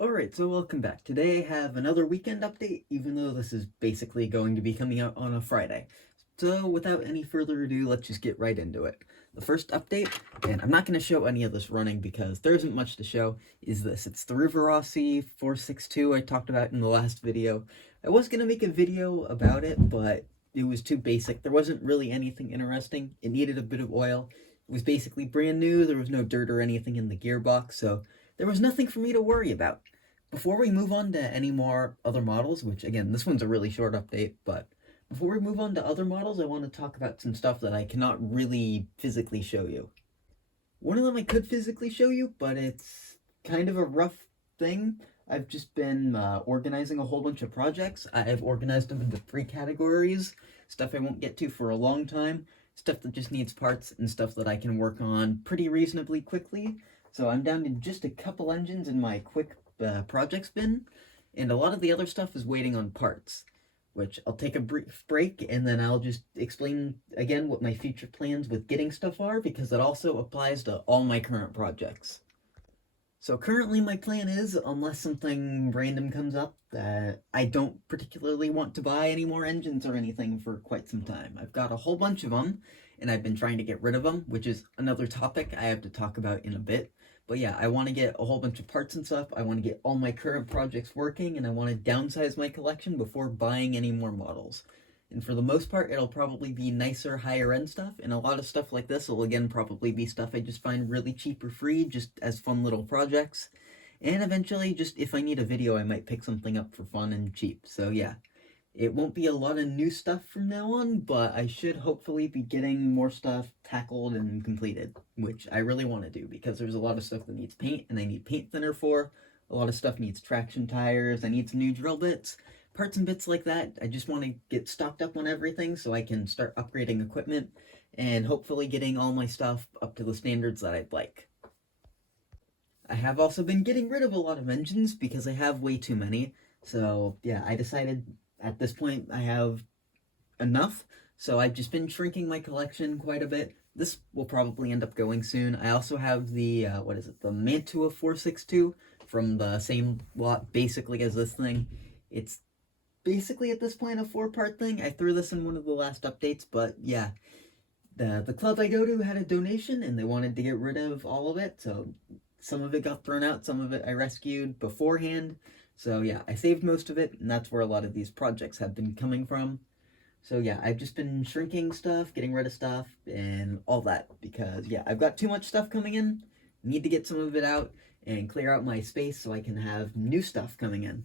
Alright, so welcome back. Today I have another weekend update, even though this is basically going to be coming out on a Friday. So without any further ado, let's just get right into it. The first update, and I'm not going to show any of this running because there isn't much to show, is this. It's the Rivarossi 462 I talked about in the last video. I was going to make a video about it, but it was too basic. There wasn't really anything interesting. It needed a bit of oil. It was basically brand new. There was no dirt or anything in the gearbox, so there was nothing for me to worry about. Before we move on to any more other models, which again, this one's a really short update, but before we move on to other models, I want to talk about some stuff that I cannot really physically show you. One of them I could physically show you, but it's kind of a rough thing. I've just been organizing a whole bunch of projects. I've organized them into 3 categories. Stuff I won't get to for a long time, stuff that just needs parts, and stuff that I can work on pretty reasonably quickly. So I'm down to just a couple engines in my quick projects bin, and a lot of the other stuff is waiting on parts, which I'll take a brief break and then I'll just explain again what my future plans with getting stuff are, because it also applies to all my current projects. So currently my plan is, unless something random comes up, that I don't particularly want to buy any more engines or anything for quite some time. I've got a whole bunch of them, and I've been trying to get rid of them, which is another topic I have to talk about in a bit. But yeah, I want to get a whole bunch of parts and stuff, I want to get all my current projects working, and I want to downsize my collection before buying any more models. And for the most part, it'll probably be nicer, higher end stuff, and a lot of stuff like this will again probably be stuff I just find really cheap or free, just as fun little projects. And eventually, just if I need a video, I might pick something up for fun and cheap. So yeah, it won't be a lot of new stuff from now on, but I should hopefully be getting more stuff tackled and completed, which I really want to do, because there's a lot of stuff that needs paint, and I need paint thinner for. A lot of stuff needs traction tires, I need some new drill bits, parts and bits like that. I just want to get stocked up on everything so I can start upgrading equipment, and hopefully getting all my stuff up to the standards that I'd like. I have also been getting rid of a lot of engines because I have way too many, so yeah, I decided at this point I have enough, so I've just been shrinking my collection quite a bit. This will probably end up going soon. I also have the, the Mantua 462 from the same lot basically as this thing. It's basically at this point a 4-part thing. I threw this in one of the last updates, but yeah. The club I go to had a donation and they wanted to get rid of all of it, so some of it got thrown out, some of it I rescued beforehand. So yeah, I saved most of it, and that's where a lot of these projects have been coming from. So yeah, I've just been shrinking stuff, getting rid of stuff, and all that, because yeah, I've got too much stuff coming in, need to get some of it out, and clear out my space so I can have new stuff coming in.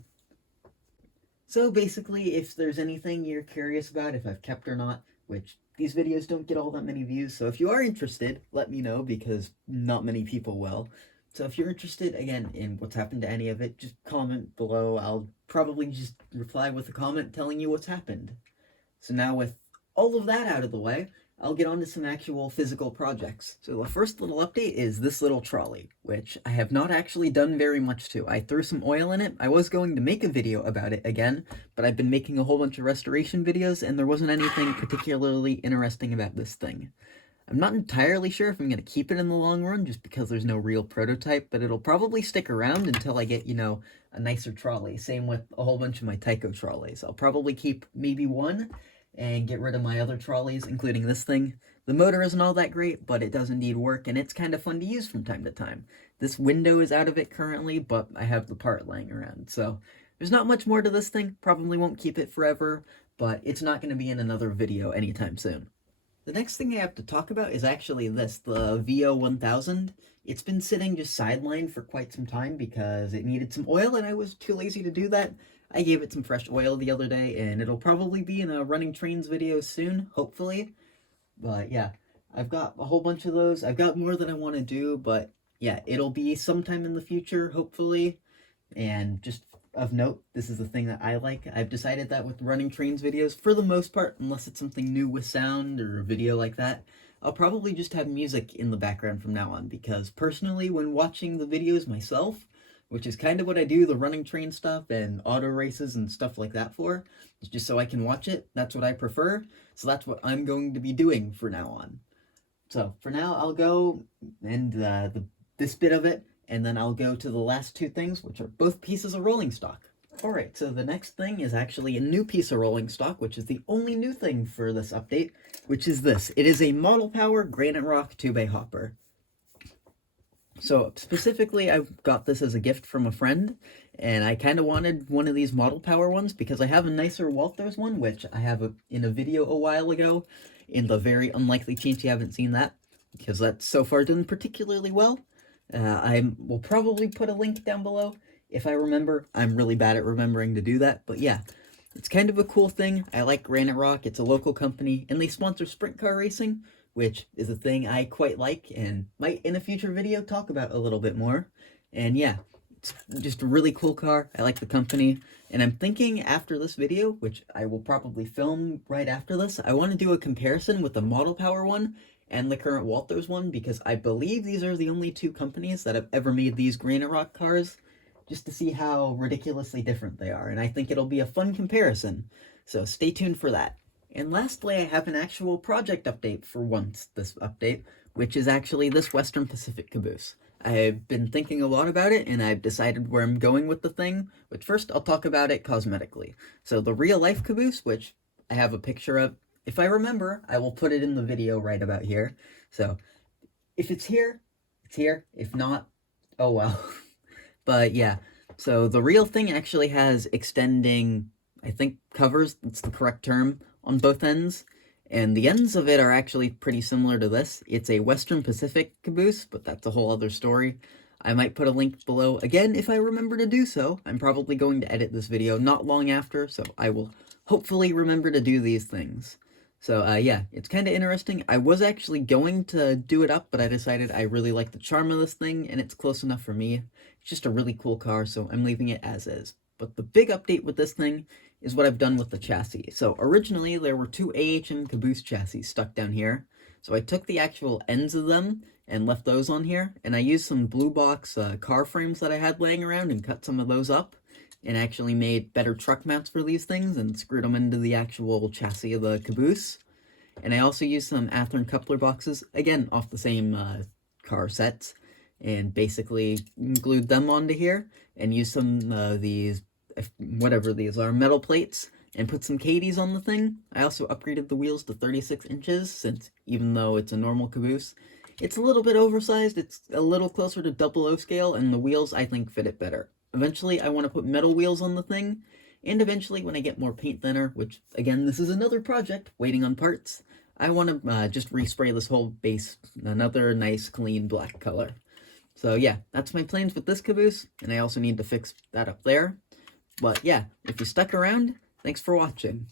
So basically, if there's anything you're curious about, if I've kept or not, which these videos don't get all that many views, so if you are interested, let me know, because not many people will. So if you're interested, again, in what's happened to any of it, just comment below. I'll probably just reply with a comment telling you what's happened. So now with all of that out of the way, I'll get on to some actual physical projects. So the first little update is this little trolley, which I have not actually done very much to. I threw some oil in it. I was going to make a video about it again, but I've been making a whole bunch of restoration videos, and there wasn't anything particularly interesting about this thing. I'm not entirely sure if I'm going to keep it in the long run, just because there's no real prototype, but it'll probably stick around until I get, a nicer trolley. Same with a whole bunch of my Tyco trolleys. I'll probably keep maybe one, and get rid of my other trolleys, including this thing. The motor isn't all that great, but it does indeed work, and it's kind of fun to use from time to time. This window is out of it currently, but I have the part laying around, so there's not much more to this thing. Probably won't keep it forever, but it's not going to be in another video anytime soon. The next thing I have to talk about is actually this, the VO1000. It's been sitting just sidelined for quite some time because it needed some oil, and I was too lazy to do that. I gave it some fresh oil the other day, and it'll probably be in a running trains video soon, hopefully. But yeah, I've got a whole bunch of those. I've got more than I want to do, but yeah, it'll be sometime in the future, hopefully. And just of note, this is the thing that I like. I've decided that with running trains videos, for the most part, unless it's something new with sound or a video like that, I'll probably just have music in the background from now on, because personally, when watching the videos myself, which is kind of what I do the running train stuff and auto races and stuff like that for, it's just so I can watch it. That's what I prefer, so that's what I'm going to be doing for now on. So for now, I'll go end this bit of it, and then I'll go to the last two things, which are both pieces of rolling stock. Alright, so the next thing is actually a new piece of rolling stock, which is the only new thing for this update, which is this. It is a Model Power Granite Rock 2-bay hopper. So specifically, I got this as a gift from a friend, and I kind of wanted one of these Model Power ones because I have a nicer Walthers one, which I have in a video a while ago, in the very unlikely chance you haven't seen that, because that's so far done particularly well. I will probably put a link down below if I remember. I'm really bad at remembering to do that, but yeah, it's kind of a cool thing. I like Granite Rock. It's a local company, and they sponsor sprint car racing, which is a thing I quite like and might in a future video talk about a little bit more. And yeah, it's just a really cool car. I like the company, and I'm thinking after this video, which I will probably film right after this, I want to do a comparison with the Model Power one and the current Walthers one, because I believe these are the only two companies that have ever made these Granite Rock cars, just to see how ridiculously different they are, and I think it'll be a fun comparison, so stay tuned for that. And lastly, I have an actual project update for once this update, which is actually this Western Pacific caboose. I've been thinking a lot about it, and I've decided where I'm going with the thing, but first I'll talk about it cosmetically. So the real-life caboose, which I have a picture of, if I remember, I will put it in the video right about here. So if it's here, it's here. If not, oh well. But yeah, so the real thing actually has extending, I think, covers, that's the correct term, on both ends. And the ends of it are actually pretty similar to this. It's a Western Pacific caboose, but that's a whole other story. I might put a link below, again, if I remember to do so. I'm probably going to edit this video not long after, so I will hopefully remember to do these things. So, yeah, it's kind of interesting. I was actually going to do it up, but I decided I really like the charm of this thing, and it's close enough for me. It's just a really cool car, so I'm leaving it as is. But the big update with this thing is what I've done with the chassis. So originally, there were two AHM caboose chassis stuck down here. So I took the actual ends of them and left those on here, and I used some blue box car frames that I had laying around and cut some of those up, and actually made better truck mounts for these things and screwed them into the actual chassis of the caboose. And I also used some Athearn coupler boxes, again, off the same car sets, and basically glued them onto here, and used some these, whatever these are, metal plates, and put some Cadies on the thing. I also upgraded the wheels to 36 inches, since even though it's a normal caboose, it's a little bit oversized. It's a little closer to 00 scale, and the wheels, I think, fit it better. Eventually, I want to put metal wheels on the thing, and eventually, when I get more paint thinner, which, again, this is another project, waiting on parts, I want to just respray this whole base another nice, clean black color. So yeah, that's my plans with this caboose, and I also need to fix that up there. But yeah, if you stuck around, thanks for watching.